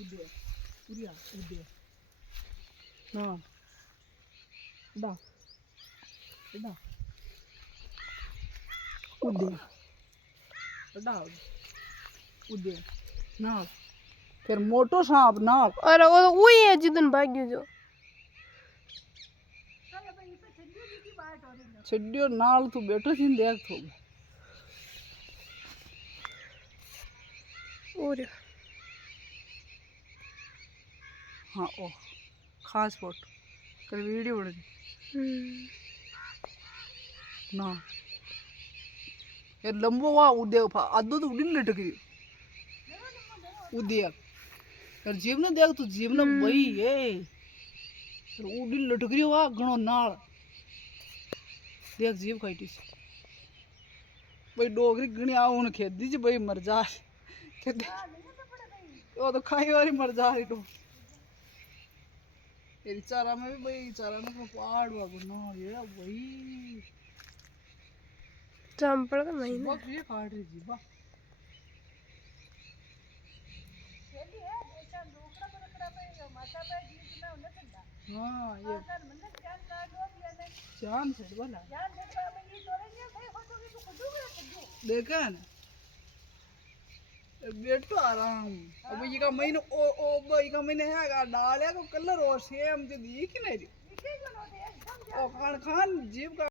उदे urea उदे ना डा डा उदे डा उदे ना फिर मोटो सांप ना अरे वो तो वही है जिदन भाग्यो जो छड्डियो नाल तू बैठो थी देख थो और हाँ ओ खास फोटो कर वीडियो बन ना ये लंबो वा उदे आदो तो उड़ी लटक रही उदे यार जीव ने देख तू जीव ने वही है उड़ी लटक रही वा घणो नाल देख जीव काटी भाई डोगरी घणी आउन खेदी जी भाई मर जा खेदी वो तो खाई वाली मर जा रही तो तेरी चारा में भी भाई चारा में को पहाड़ वा ना ये भाई चंपड़ का महीना बस ये काट रही जी बा हाँ ये जान से बोला देखा ना बेटो आराम अब ये का महीने ओ ये का महीने है का डाले को कलर और सेम जो दी कि नहीं ओ खान खान जीव का